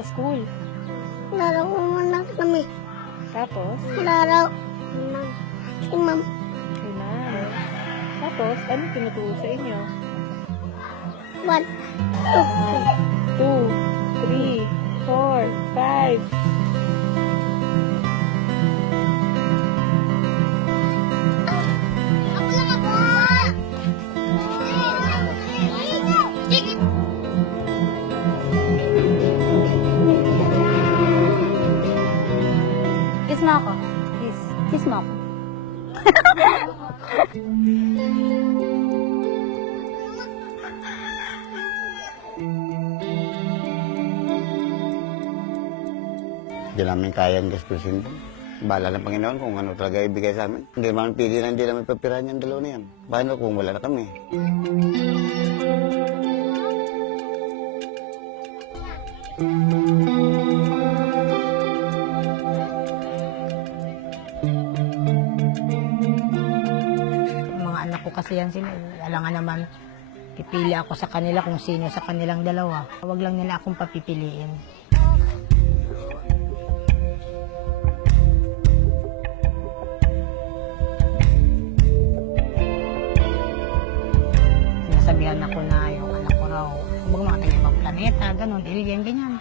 sa school? Laro ko muna kami. Tapos? Laro. Si ma'am. Kay ma'am. Tapos, ano tinuturo sa inyo? 1, 2, 3, 4, 5. Kiss mo ako. Kiss. Kiss mo ako. Hindi namin kayang gastusin doon. Bahala ng Panginoon kung ano talaga ibigay sa amin. Hindi naman pili na hindi namin papirahan yung dalawa na yan. Paano kung wala na kami? Mga anak ko kasi yan sila. Alangan naman, pipili ako sa kanila kung sino sa kanilang dalawa. Huwag lang nila akong papipiliin. Sinasabihan ako na yung anak ko raw, huwag mga taga-ibang planeta, ganun, alien, ganyan.